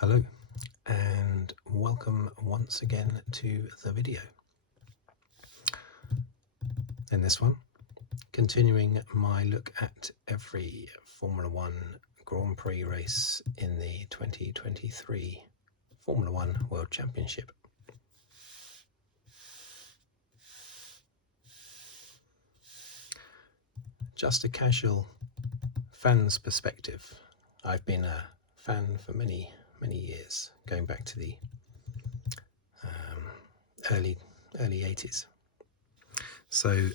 Hello and welcome once again to the video. In this one, continuing my look at every Formula One Grand Prix race in the 2023 Formula One World Championship. Just a casual fan's perspective. I've been a fan for many years, going back to the early 80s. So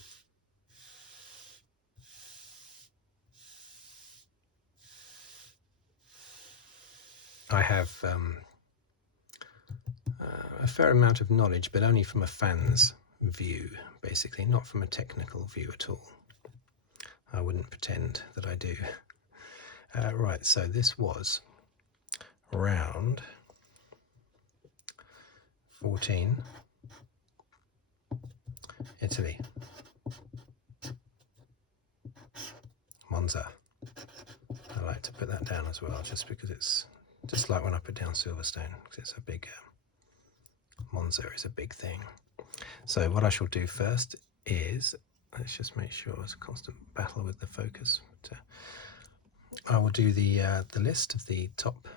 I have a fair amount of knowledge, but only from a fan's view, basically, not from a technical view at all. I wouldn't pretend that I do. Right, so this was round 14, Italy, Monza. I like to put that down as well, just because it's just like when I put down Silverstone, because it's a big, Monza is a big thing. So what I shall do first is, let's just make sure it's a constant battle with the focus. But, I will do the list of the top,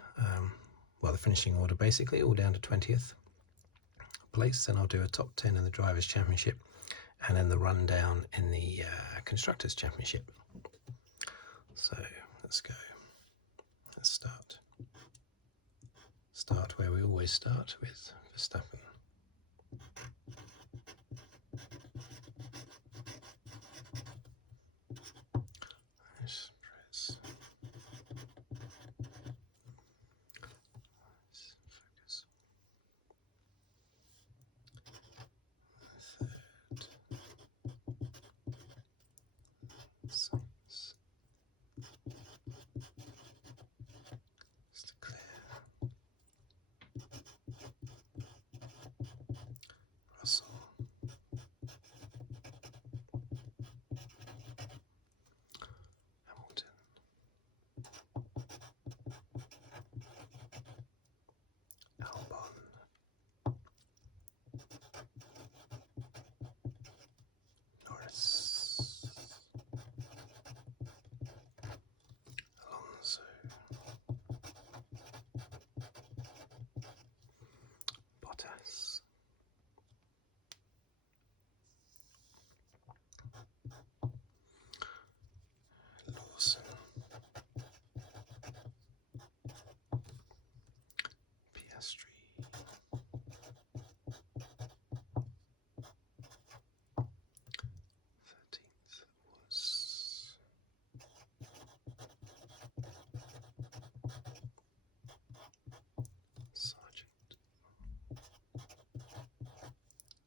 the finishing order basically, all down to 20th place. Then I'll do a top 10 in the Drivers' Championship, and then the rundown in the Constructors' Championship. So let's go. Let's start where we always start, with Verstappen. Nice, Perez. Focus. Third. Sainz. Leclerc. Russell. Hamilton. Albon. Norris. Alonso. Bottas. Lawson. Piastri. 13th was Sergeant.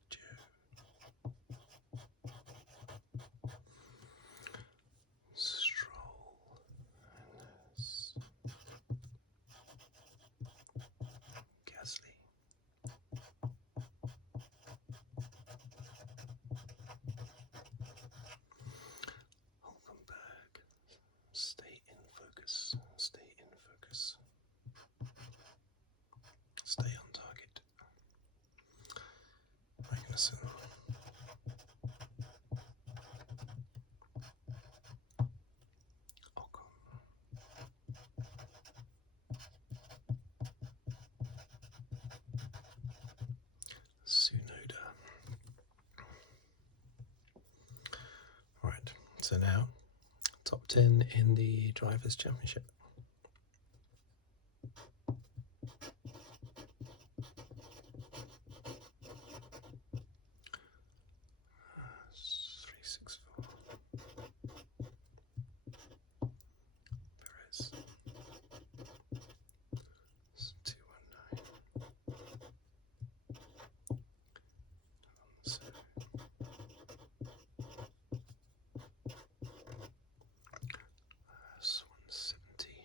Joe. Stroll. Gasly. Hulkenberg. Stay in focus. Stay in focus. Stay on target. Magnussen. Ocon. Tsunoda. Right, so now top 10 in the Drivers' Championship. Three, 6, 4. Perez. 219. Alonso. 117.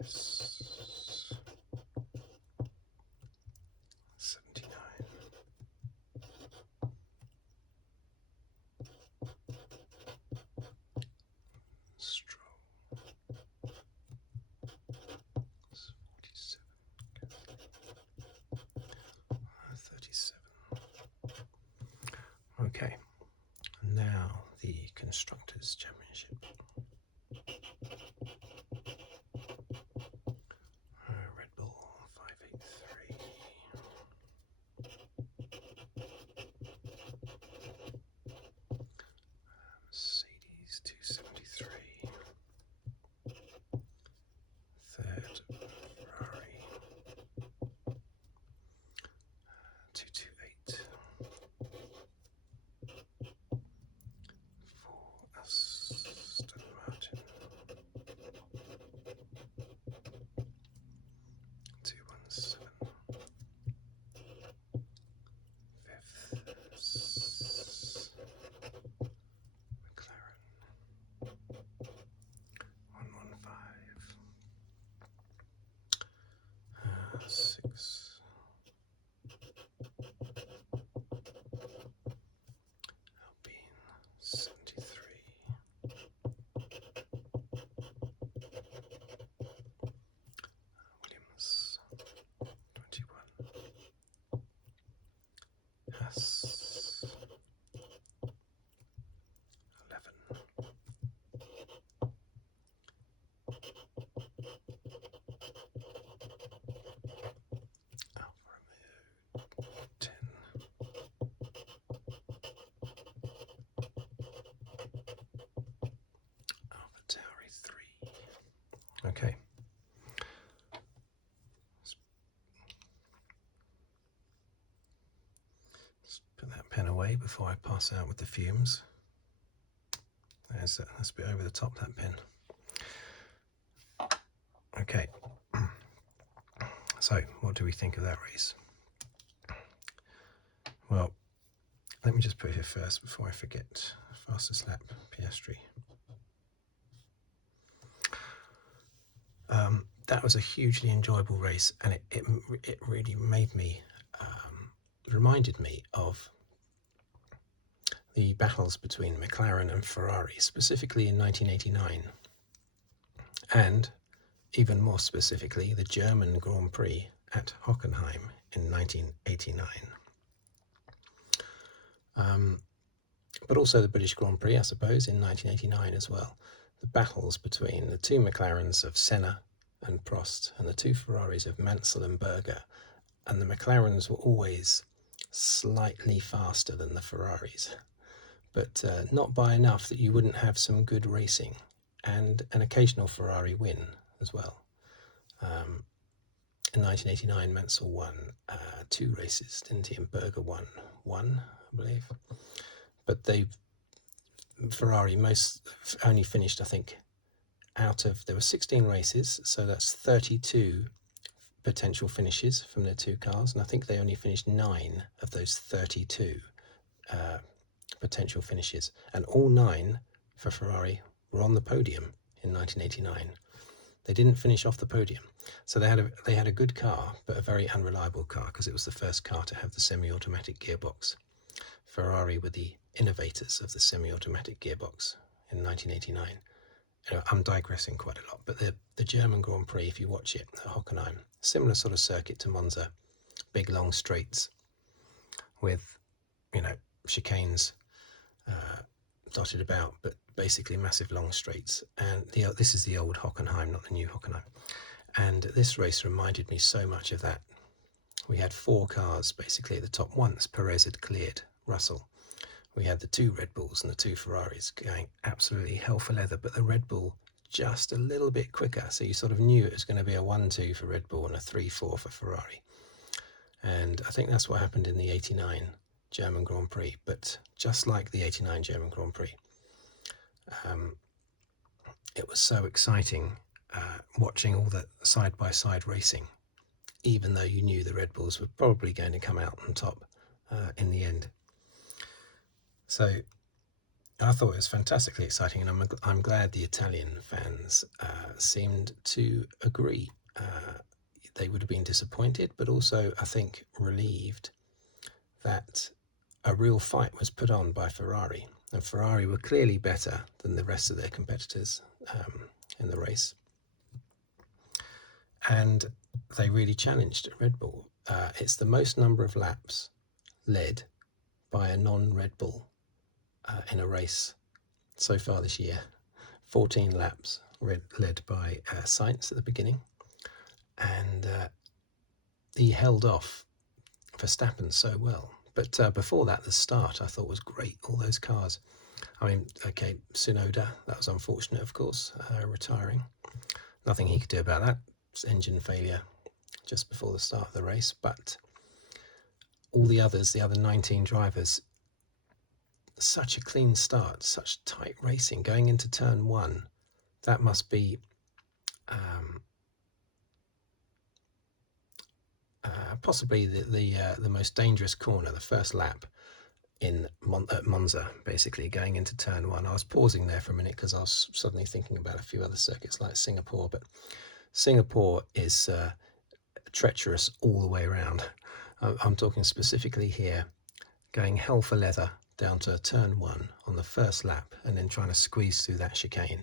Norris. 79. Stroll. 47. 37. Okay, now the Constructors' Championship. Redbull 583. Mercedes 273. Third, Ferrari 228. For Aston Martin 217. Fifth, McLaren 115. Six, Alpine 73. Williams 21. Haas 11. Alfa Romeo 10. AlphaTauri 3. Okay. Let's put that pen away before I pass out with the fumes. That's a bit over the top, that pen. Okay. So, what do we think of that race? Well, let me just put it here first before I forget. Fastest lap, Piastri. That was a hugely enjoyable race, and it really made me, reminded me of the battles between McLaren and Ferrari, specifically in 1989, and even more specifically, the German Grand Prix at Hockenheim in 1989. But also the British Grand Prix, I suppose, in 1989 as well. The battles between the two McLarens of Senna and Prost and the two Ferraris of Mansell and Berger. And the McLarens were always slightly faster than the Ferraris, but not by enough that you wouldn't have some good racing and an occasional Ferrari win as well. In 1989, Mansell won 2 races, didn't he? And Berger won 1, I believe. But Ferrari only finished, I think, there were 16 races, so that's 32 potential finishes from their 2 cars, and I think they only finished 9 of those 32 potential finishes, and all 9 for Ferrari were on the podium in 1989. They didn't finish off the podium, so they had a good car, but a very unreliable car, because it was the first car to have the semi-automatic gearbox. Ferrari were the innovators of the semi-automatic gearbox in 1989. I'm digressing quite a lot, but the German Grand Prix, if you watch it at Hockenheim, similar sort of circuit to Monza, big long straights with, chicanes dotted about, but basically massive long straights. And this is the old Hockenheim, not the new Hockenheim. And this race reminded me so much of that. We had 4 cars basically at the top once Perez had cleared Russell. We had the 2 Red Bulls and the 2 Ferraris going absolutely hell for leather, but the Red Bull just a little bit quicker, so you sort of knew it was going to be a 1-2 for Red Bull and a 3-4 for Ferrari. And I think that's what happened in the 89 German Grand Prix, but just like the 89 German Grand Prix, it was so exciting watching all that side-by-side racing, even though you knew the Red Bulls were probably going to come out on top in the end. So I thought it was fantastically exciting, and I'm glad the Italian fans seemed to agree. They would have been disappointed, but also, I think, relieved that a real fight was put on by Ferrari, and Ferrari were clearly better than the rest of their competitors in the race, and they really challenged Red Bull. It's the most number of laps led by a non-Red Bull in a race so far this year. 14 laps led by Sainz at the beginning, and he held off Verstappen so well. But before that, the start I thought was great. All those cars. I mean, okay, Tsunoda, that was unfortunate, of course, retiring. Nothing he could do about that. It's engine failure just before the start of the race. But all the others, the other 19 drivers, such a clean start, such tight racing. Going into turn one, that must be possibly the most dangerous corner, the first lap at Monza, basically going into turn one. I was pausing there for a minute because I was suddenly thinking about a few other circuits like Singapore, but Singapore is treacherous all the way around. I'm talking specifically here, going hell for leather down to turn one on the first lap and then trying to squeeze through that chicane.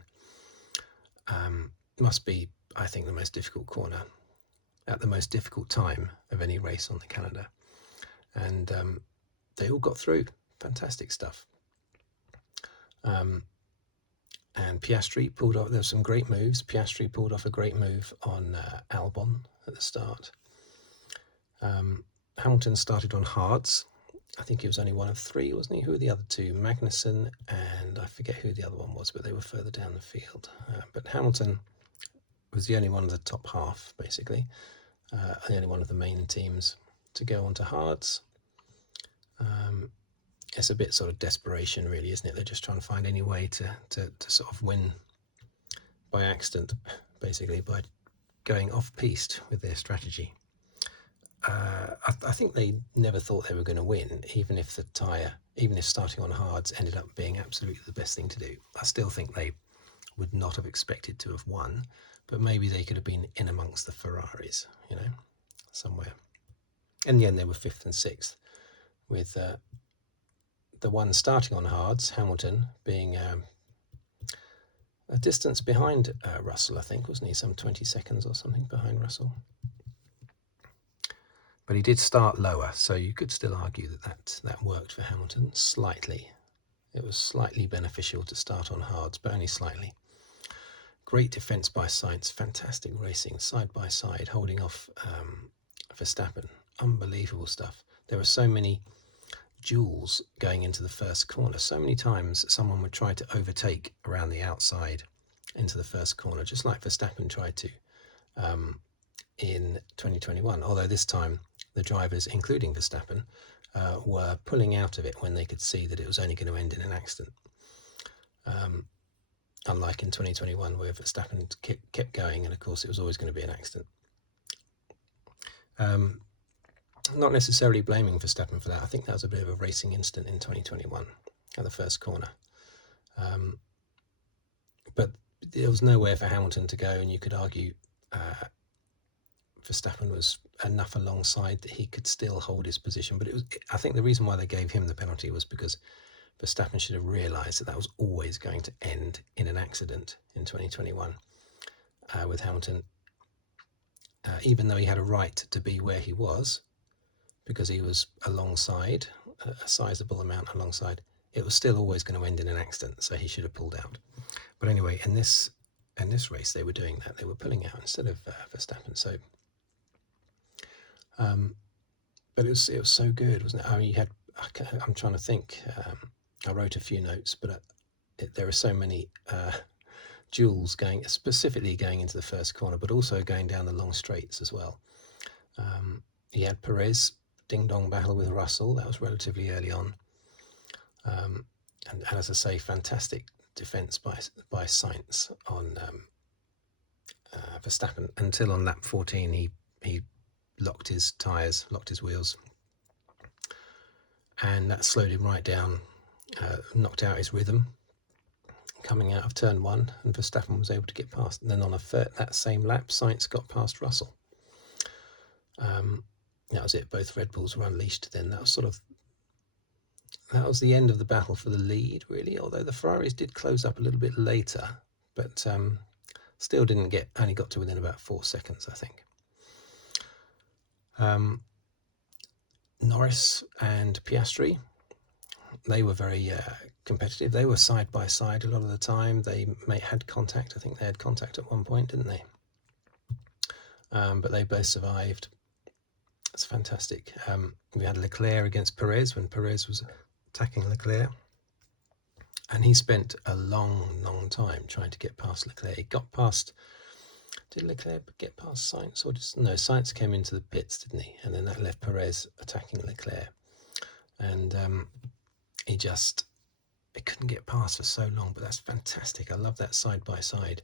Must be, I think, the most difficult corner at the most difficult time of any race on the calendar. And they all got through. Fantastic stuff. And Piastri pulled off, there were some great moves. Piastri pulled off a great move on Albon at the start. Hamilton started on hards. I think he was only one of three, wasn't he? Who were the other two? Magnussen and I forget who the other one was, but they were further down the field. But Hamilton was the only one of the top half, basically. The only one of the main teams to go onto hards. It's a bit sort of desperation, really, isn't it? They're just trying to find any way to sort of win by accident, basically, by going off-piste with their strategy. I think they never thought they were going to win, even if starting on hards ended up being absolutely the best thing to do. I still think they would not have expected to have won, but maybe they could have been in amongst the Ferraris, somewhere. In the end, they were 5th and 6th, with the one starting on hards, Hamilton, being a distance behind Russell, I think, wasn't he? Some 20 seconds or something behind Russell. But he did start lower, so you could still argue that worked for Hamilton slightly. It was slightly beneficial to start on hards, but only slightly. Great defence by Sainz, fantastic racing, side by side, holding off Verstappen. Unbelievable stuff. There were so many duels going into the first corner. So many times someone would try to overtake around the outside into the first corner, just like Verstappen tried to in 2021. Although this time the drivers, including Verstappen, were pulling out of it when they could see that it was only going to end in an accident. Unlike in 2021, where Verstappen kept going, and of course it was always going to be an accident. Not necessarily blaming Verstappen for that. I think that was a bit of a racing incident in 2021 at the first corner. But there was nowhere for Hamilton to go, and you could argue Verstappen was enough alongside that he could still hold his position. But I think the reason why they gave him the penalty was because Verstappen should have realised that was always going to end in an accident in 2021 with Hamilton. Even though he had a right to be where he was, because he was alongside, a sizable amount alongside, it was still always going to end in an accident, so he should have pulled out. But anyway, in this race, they were doing that. They were pulling out instead of Verstappen. So, but it was so good, wasn't it? I mean, I'm trying to think. I wrote a few notes, but there are so many duels specifically going into the first corner, but also going down the long straights as well. He had Perez ding-dong battle with Russell. That was relatively early on. And as I say, fantastic defence by Sainz on Verstappen, until on lap 14 he locked his tyres, locked his wheels, and that slowed him right down knocked out his rhythm coming out of turn 1, and Verstappen was able to get past. And then on that same lap, Sainz got past Russell. That was it. Both Red Bulls were unleashed then. That was the end of the battle for the lead, really, although the Ferraris did close up a little bit later, but still only got to within about 4 seconds, I think. Norris and Piastri, they were very competitive. They were side by side a lot of the time. They had contact. I think they had contact at one point, didn't they? But they both survived. That's fantastic. We had Leclerc against Perez when Perez was attacking Leclerc, and he spent a long time trying to get past Leclerc. He got past. Did Leclerc get past Sainz, or no? Sainz came into the pits, didn't he? And then that left Perez attacking Leclerc, and he couldn't get past for so long. But that's fantastic. I love that side by side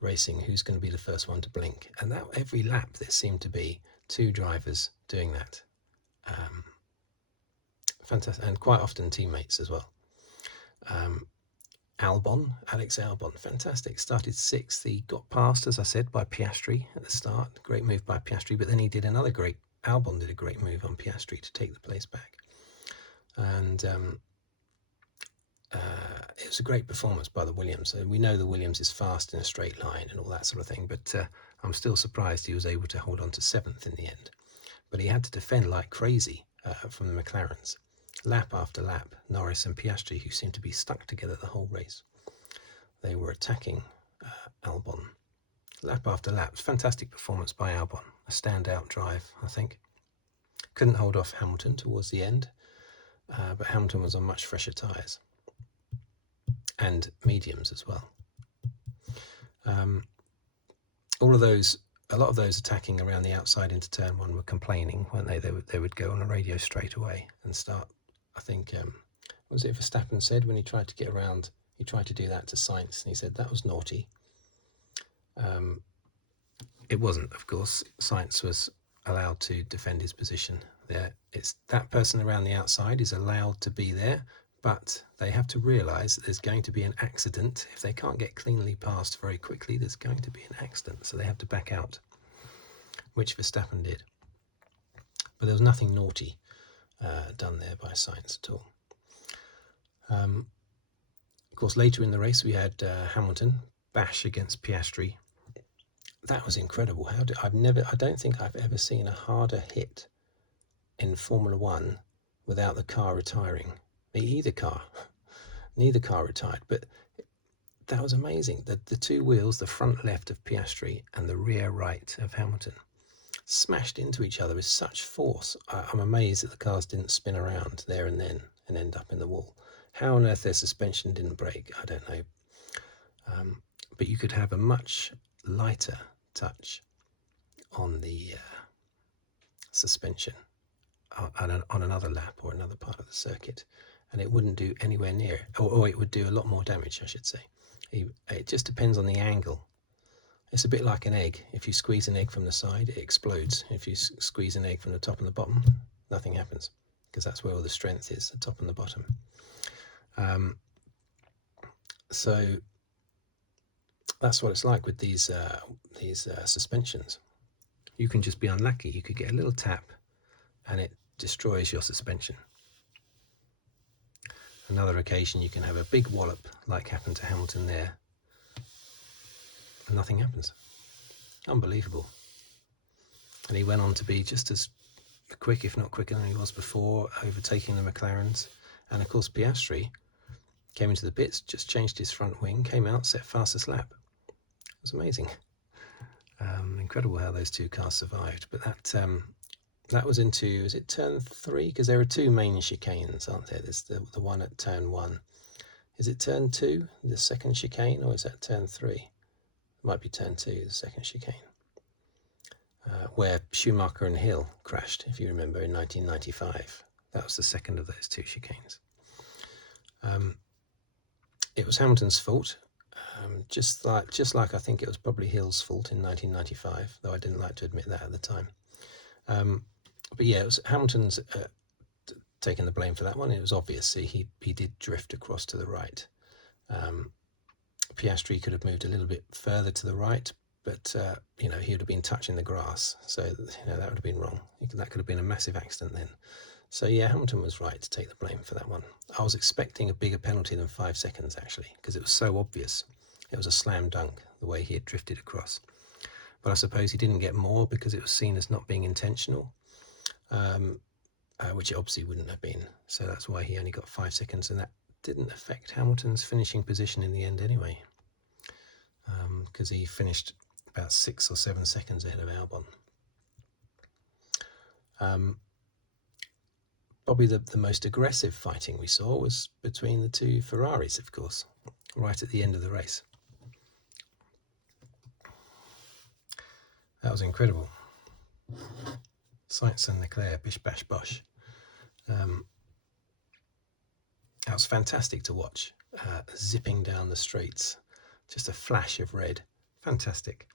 racing. Who's going to be the first one to blink? And that every lap there seemed to be 2 drivers doing that. Fantastic, and quite often teammates as well. Alex Albon, fantastic. Started 6th. He got passed, as I said, by Piastri at the start. Great move by Piastri, but then he did Albon did a great move on Piastri to take the place back. And it was a great performance by the Williams. So we know the Williams is fast in a straight line and all that sort of thing, but I'm still surprised he was able to hold on to 7th in the end. But he had to defend like crazy from the McLarens. Lap after lap, Norris and Piastri, who seemed to be stuck together the whole race, they were attacking Albon. Lap after lap, fantastic performance by Albon. A standout drive, I think. Couldn't hold off Hamilton towards the end, but Hamilton was on much fresher tyres. And mediums as well. A lot of those attacking around the outside into turn 1 were complaining, weren't they? They would go on a radio straight away and start. I think was it Verstappen said when he tried to get around, he tried to do that to Sainz, and he said that was naughty. It wasn't, of course. Sainz was allowed to defend his position there. It's that person around the outside is allowed to be there, but they have to realise that there's going to be an accident. If they can't get cleanly past very quickly, there's going to be an accident. So they have to back out, which Verstappen did. But there was nothing naughty done there by Sainz at all. Of course, later in the race, we had Hamilton bash against Piastri. That was incredible. I don't think I've ever seen a harder hit in Formula One without the car retiring. Neither car retired, but that was amazing. The 2 wheels, the front left of Piastri and the rear right of Hamilton, smashed into each other with such force. I'm amazed that the cars didn't spin around there and then and end up in the wall. How on earth their suspension didn't break, I don't know. But you could have a much lighter touch on the suspension on another lap or another part of the circuit, and it wouldn't do anywhere near, or it would do a lot more damage, I should say. It just depends on the angle. It's a bit like an egg. If you squeeze an egg from the side, it explodes. If you squeeze an egg from the top and the bottom, nothing happens, because that's where all the strength is, the top and the bottom. So that's what it's like with these suspensions. You can just be unlucky. You could get a little tap and it destroys your suspension. Another occasion you can have a big wallop like happened to Hamilton there and nothing happens. Unbelievable. And he went on to be just as quick, if not quicker than he was before, overtaking the McLarens. And of course Piastri came into the pits, just changed his front wing, came out, set fastest lap. It was amazing. Incredible how those 2 cars survived. But that was into, is it turn 3? Because there are 2 main chicanes, aren't there? There's the one at turn 1. Is it turn 2, the second chicane, or is that turn 3? It might be turn 2, the second chicane, where Schumacher and Hill crashed, if you remember, in 1995. That was the second of those 2 chicanes. It was Hamilton's fault, just like I think it was probably Hill's fault in 1995, though I didn't like to admit that at the time. But yeah, it was Hamilton's taking the blame for that one. It was obvious. See, he did drift across to the right. Piastri could have moved a little bit further to the right, but you know, he would have been touching the grass, so you know, that would have been wrong. That could have been a massive accident then. So yeah, Hamilton was right to take the blame for that one. I was expecting a bigger penalty than 5 seconds actually, because it was so obvious. It was a slam dunk the way he had drifted across. But I suppose he didn't get more because it was seen as not being intentional, which it obviously wouldn't have been. So that's why he only got 5 seconds, and that didn't affect Hamilton's finishing position in the end anyway, because he finished about 6 or 7 seconds ahead of Albon. Probably the most aggressive fighting we saw was between the two Ferraris, of course, right at the end of the race. That was incredible. Sainz and Leclerc, bish bash bosh. That was fantastic to watch, zipping down the straights, just a flash of red, fantastic.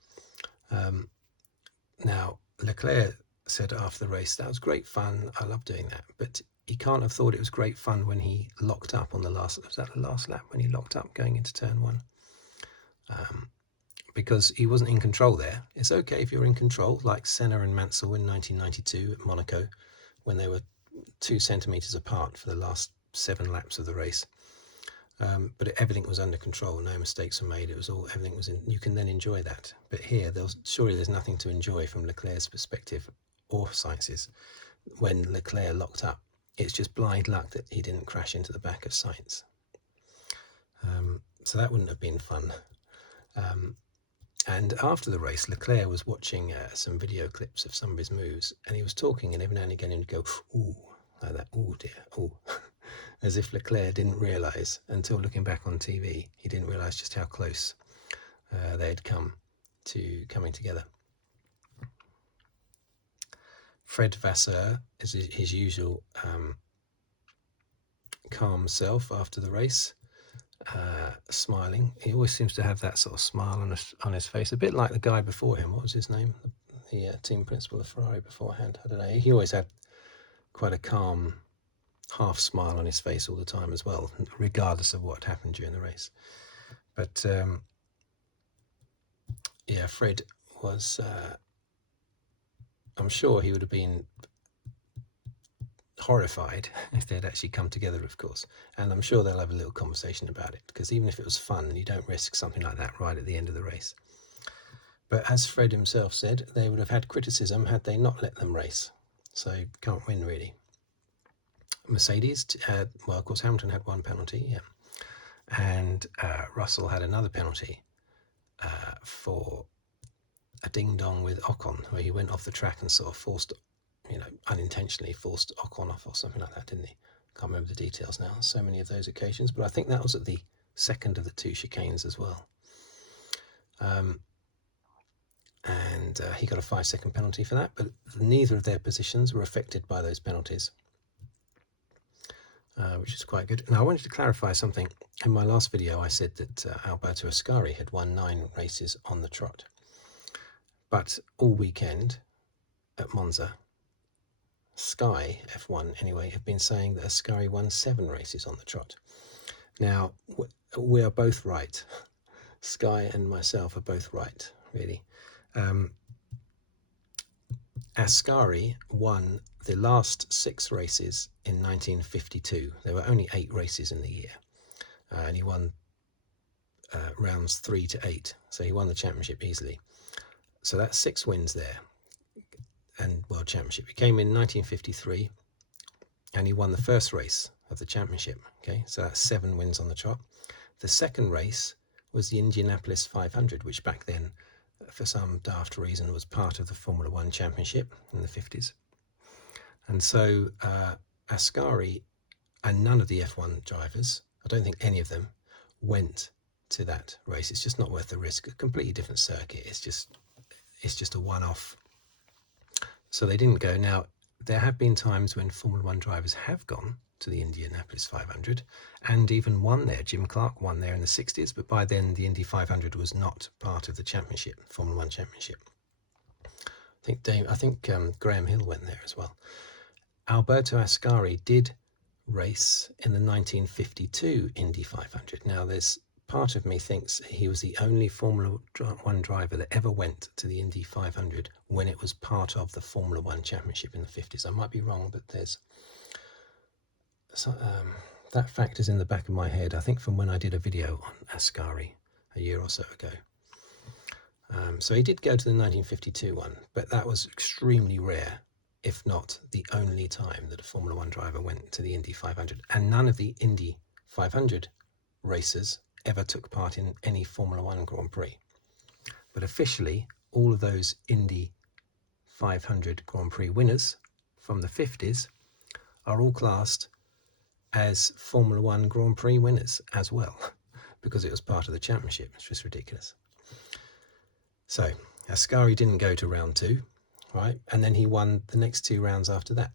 Now, Leclerc said after the race, that was great fun, I love doing that, but he can't have thought it was great fun when he locked up on the last, was that the last lap when he locked up going into turn 1? Because he wasn't in control there. It's okay if you're in control, like Senna and Mansell in 1992 at Monaco, when they were 2 centimetres apart for the last 7 laps of the race. But everything was under control, no mistakes were made, everything was in, you can then enjoy that. But here, surely there's nothing to enjoy from Leclerc's perspective, or Sainz's. When Leclerc locked up, it's just blind luck that he didn't crash into the back of Sainz. So that wouldn't have been fun. And after the race, Leclerc was watching some video clips of some of his moves, and he was talking, and every now and again he would go, ooh, like that, ooh dear, ooh. As if Leclerc didn't realise, until looking back on TV, he didn't realise just how close they had come to coming together. Fred Vasseur is his usual calm self after the race, smiling. He always seems to have that sort of smile on his face, a bit like the guy before him. What was his name? The team principal of Ferrari beforehand. I don't know. He always had quite a calm, half smile on his face all the time as well, regardless of what happened during the race. But yeah, Fred was, I'm sure he would have been horrified if they had actually come together, of course, and I'm sure they'll have a little conversation about it, because even if it was fun, you don't risk something like that right at the end of the race. But as Fred himself said, they would have had criticism had they not let them race, so can't win really. Mercedes, well, of course, Hamilton had 1 penalty, yeah, and Russell had another penalty for a ding-dong with Ocon, where he went off the track and sort of forced, you know, unintentionally forced Ocon off or something like that, didn't he? Can't remember the details now, so many of those occasions, but I think that was at the second of the 2 chicanes as well. And he got a 5-second penalty for that, but neither of their positions were affected by those penalties, which is quite good. Now, I wanted to clarify something. In my last video, I said that Alberto Ascari had won 9 races on the trot, but all weekend at Monza, Sky F1 anyway have been saying that Ascari won 7 races on the trot. Now, we are both right. Sky and myself are both right, really. Ascari won the last 6 races in 1952. There were only 8 races in the year, and he won rounds 3 to 8, so he won the championship easily. So that's 6 wins there, and World Championship. He came in 1953, and he won the first race of the championship. Okay, so that's 7 wins on the trot. The second race was the Indianapolis 500, which back then, for some daft reason, was part of the Formula One Championship in the 50s. And so Ascari and none of the F1 drivers, I don't think any of them, went to that race. It's just not worth the risk. A completely different circuit. It's just a one-off. So they didn't go. Now, there have been times when Formula One drivers have gone to the Indianapolis 500 and even won there. Jim Clark won there in the 60s, but by then the Indy 500 was not part of the championship, Formula One championship. I think Graham Hill went there as well. Alberto Ascari did race in the 1952 Indy 500. Now, there's part of me thinks he was the only Formula One driver that ever went to the Indy 500 when it was part of the Formula One Championship in the 50s. I might be wrong, but there's that fact is in the back of my head, I think from when I did a video on Ascari a year or so ago. So he did go to the 1952 one, but that was extremely rare, if not the only time that a Formula One driver went to the Indy 500. And none of the Indy 500 racers ever took part in any Formula One Grand Prix. But officially, all of those Indy 500 Grand Prix winners from the 50s are all classed as Formula One Grand Prix winners as well, because it was part of the championship. It's just ridiculous. So Ascari didn't go to round 2, right? And then he won the next 2 rounds after that.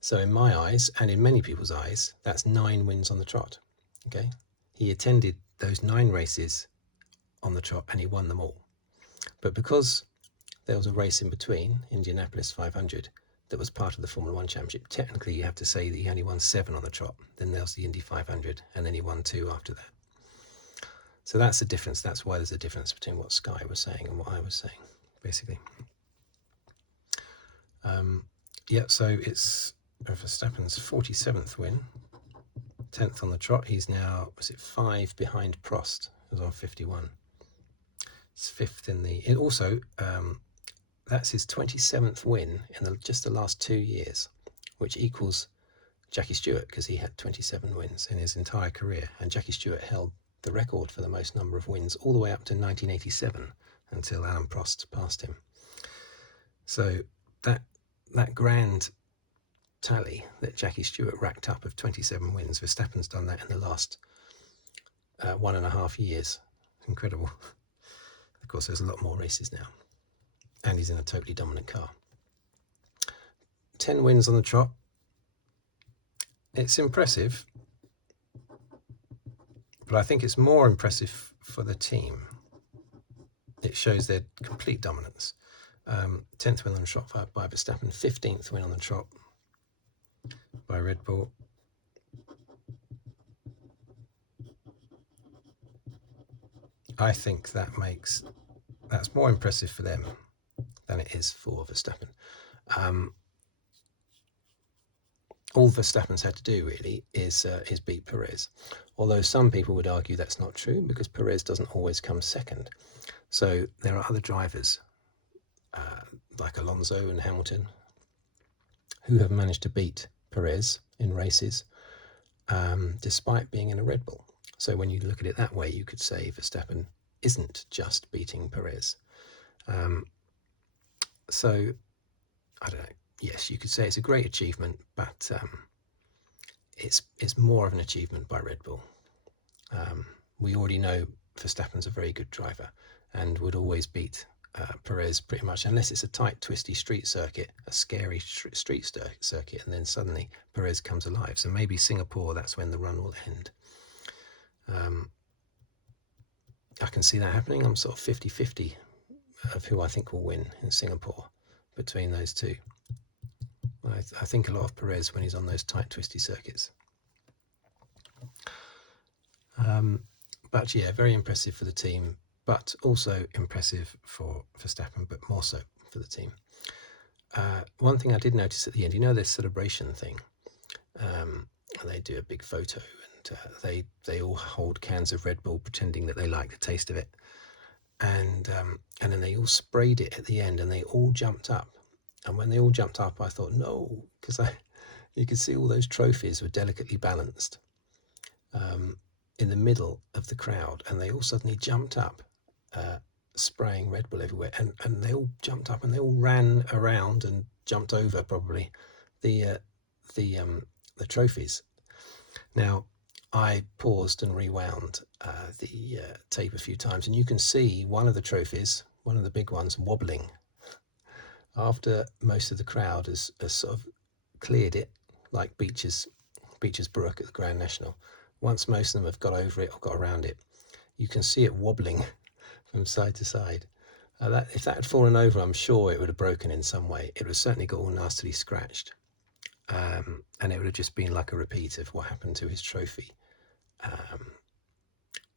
So in my eyes, and in many people's eyes, that's 9 wins on the trot. Okay, he attended those 9 races on the trot and he won them all. But because there was a race in between, Indianapolis 500, that was part of the Formula One Championship, technically you have to say that he only won 7 on the trot. Then there was the Indy 500, and then he won 2 after that. So that's the difference. That's why there's a difference between what Sky was saying and what I was saying, basically. Yeah, so it's Verstappen's 47th win, 10th on the trot. He's now, was it 5 behind Prost, who's on 51. It's 5th in the... It also, that's his 27th win in just the last 2 years, which equals Jackie Stewart, because he had 27 wins in his entire career. And Jackie Stewart held the record for the most number of wins all the way up to 1987 until Alain Prost passed him. So that grand tally that Jackie Stewart racked up of 27 wins, Verstappen's done that in the last 1.5 years. Incredible. Of course, there's a lot more races now, and he's in a totally dominant car. 10 wins on the trot. It's impressive, but I think it's more impressive for the team. It shows their complete dominance. 10th win on the trot by Verstappen, 15th win on the trot by Red Bull. I think that's more impressive for them than it is for Verstappen. All Verstappen's had to do really is beat Perez. Although some people would argue that's not true, because Perez doesn't always come second. So there are other drivers like Alonso and Hamilton who have managed to beat Perez in races despite being in a Red Bull. So when you look at it that way, you could say Verstappen isn't just beating Perez. So I don't know. Yes, you could say it's a great achievement, but it's more of an achievement by Red Bull. We already know Verstappen's a very good driver and would always beat Perez pretty much, unless it's a tight, twisty street circuit, a scary street circuit, and then suddenly Perez comes alive. So maybe Singapore, that's when the run will end. I can see that happening. I'm sort of 50-50 of who I think will win in Singapore between those two. I think a lot of Perez when he's on those tight, twisty circuits. But yeah, very impressive for the team, but also impressive for Verstappen, but more so for the team. One thing I did notice at the end, you know, this celebration thing, they do a big photo, and they all hold cans of Red Bull pretending that they like the taste of it, and then they all sprayed it at the end, and they all jumped up. And when they all jumped up, I thought, no, because you could see all those trophies were delicately balanced in the middle of the crowd, and they all suddenly jumped up, spraying Red Bull everywhere, and they all jumped up and they all ran around and jumped over probably the trophies. Now, I paused and rewound the tape a few times, and you can see one of the trophies, one of the big ones, wobbling after most of the crowd has sort of cleared it, like Beecher's Brook at the Grand National. Once most of them have got over it or got around it, you can see it wobbling from side to side. If that had fallen over, I'm sure it would have broken in some way. It would have certainly got all nastily scratched. and it would have just been like a repeat of what happened to his trophy.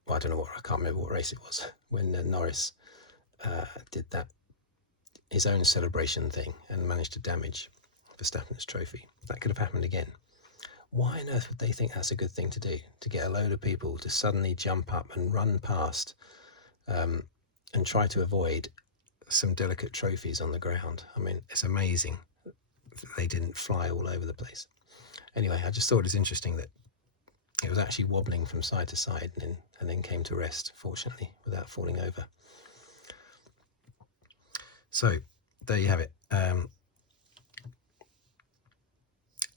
Well, I don't know I can't remember what race it was, when Norris did that, his own celebration thing, and managed to damage Verstappen's trophy. That could have happened again. Why on earth would they think that's a good thing to do? To get a load of people to suddenly jump up and run past and try to avoid some delicate trophies on the ground. I mean, it's amazing they didn't fly all over the place. Anyway, I just thought it was interesting that it was actually wobbling from side to side and then came to rest, fortunately, without falling over. So there you have it.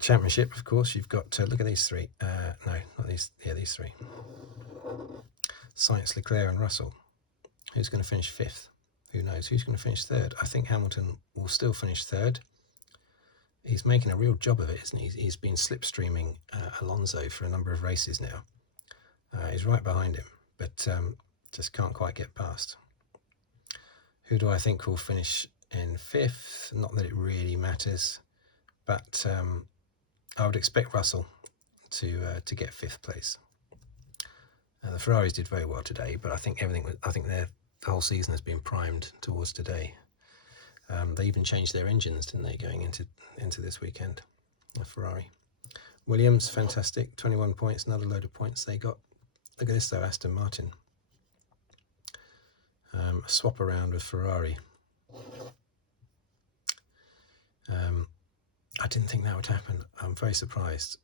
Championship, of course, you've got, look at these three. No, not these. Yeah, these three. Sainz, Leclerc and Russell. Who's going to finish fifth? Who knows? Who's going to finish third? I think Hamilton will still finish third. He's making a real job of it, isn't he? He's been slipstreaming Alonso for a number of races now. He's right behind him, but just can't quite get past. Who do I think will finish in fifth? Not that it really matters, but I would expect Russell to get fifth place. The Ferraris did very well today, but I think the whole season has been primed towards today. They even changed their engines, didn't they, going into this weekend? The Ferrari. Williams, fantastic, 21 points, another load of points they got. Look at this though, Aston Martin. A swap around with Ferrari. I didn't think that would happen. I'm very surprised.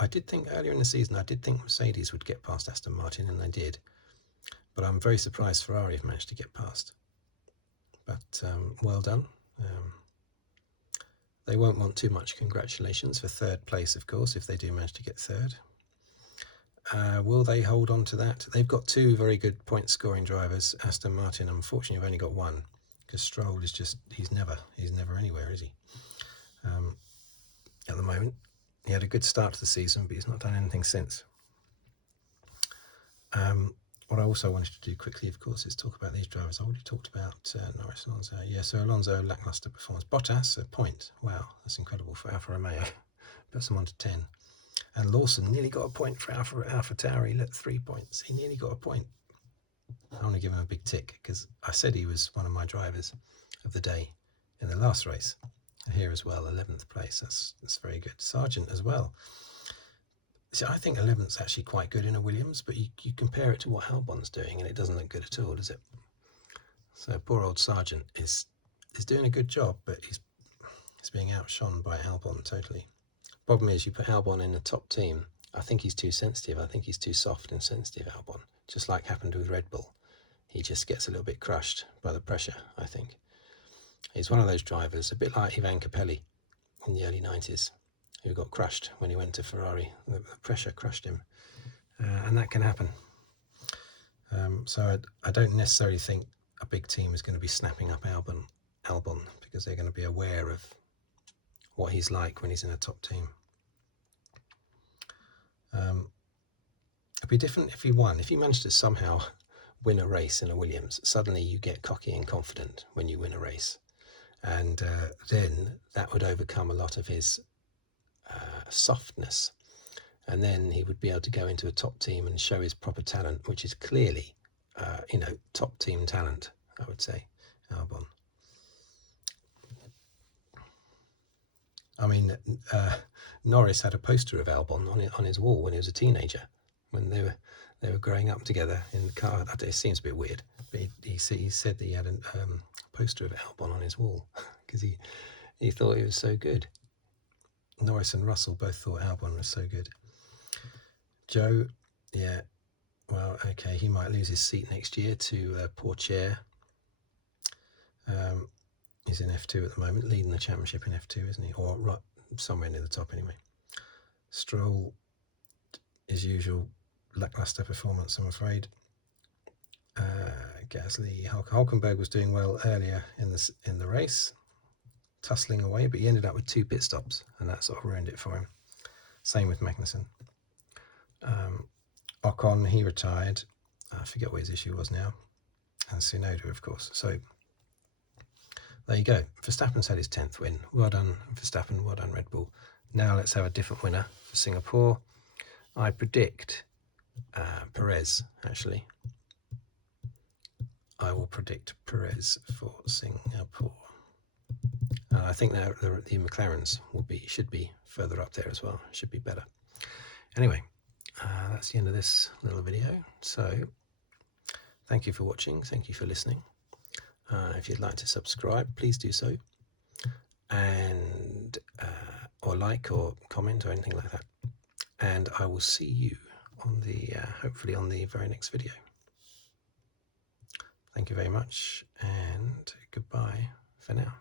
I did think earlier in the season, I did think Mercedes would get past Aston Martin, and they did. But I'm very surprised Ferrari have managed to get past. But well done. They won't want too much congratulations for third place, of course, if they do manage to get third. Will they hold on to that? They've got two very good point-scoring drivers. Aston Martin, unfortunately, have only got one, because Stroll is just, he's never anywhere, is he? At the moment. He had a good start to the season, but he's not done anything since. What I also wanted to do quickly, of course, is talk about these drivers. I already talked about Norris and Alonso. Yeah, so Alonso, lackluster performance. Bottas, a point. Wow, that's incredible for Alfa Romeo. Puts them on to 10. And Lawson nearly got a point for AlphaTauri. Look, 3 points. He nearly got a point. I want to give him a big tick, because I said he was one of my drivers of the day in the last race. Here as well, 11th place. That's very good. Sargent as well. See, I think 11th's actually quite good in a Williams, but you compare it to what Albon's doing, and it doesn't look good at all, does it? So poor old Sargent is doing a good job, but he's being outshone by Albon totally. Problem is, you put Albon in the top team, I think he's too sensitive. I think he's too soft and sensitive, Albon. Just like happened with Red Bull. He just gets a little bit crushed by the pressure, I think. He's one of those drivers, a bit like Ivan Capelli in the early 90s, who got crushed when he went to Ferrari. The pressure crushed him, and that can happen. So I don't necessarily think a big team is going to be snapping up Albon, because they're going to be aware of what he's like when he's in a top team. It'd be different if he won. If he managed to somehow win a race in a Williams, suddenly you get cocky and confident when you win a race. And then that would overcome a lot of his softness. And then he would be able to go into a top team and show his proper talent, which is clearly, top team talent, I would say, Albon. I mean, Norris had a poster of Albon on his wall when he was a teenager, when they were growing up together in the car. It seems a bit weird, but he said that he had a poster of Albon on his wall because he thought he was so good. Norris and Russell both thought Albon was so good. Joe, yeah, well, okay, he might lose his seat next year to Pourchaire. He's in F2 at the moment, leading the championship in F2, isn't he? Or right, somewhere near the top anyway. Stroll, as usual, lackluster performance, I'm afraid. Gasly, Hulkenberg was doing well earlier in the race, tussling away, but he ended up with 2 pit stops, and that sort of ruined it for him. Same with Magnussen. Ocon, he retired. I forget what his issue was now. And Tsunoda, of course. So there you go. Verstappen's had his 10th win. Well done, Verstappen. Well done, Red Bull. Now let's have a different winner for Singapore. I predict Perez, actually. I will predict Perez for Singapore. I think that the McLarens should be further up there as well. Should be better. Anyway, that's the end of this little video. So thank you for watching. Thank you for listening. If you'd like to subscribe, please do so, and or like or comment or anything like that. And I will see you on the hopefully on the very next video. Thank you very much, and goodbye for now.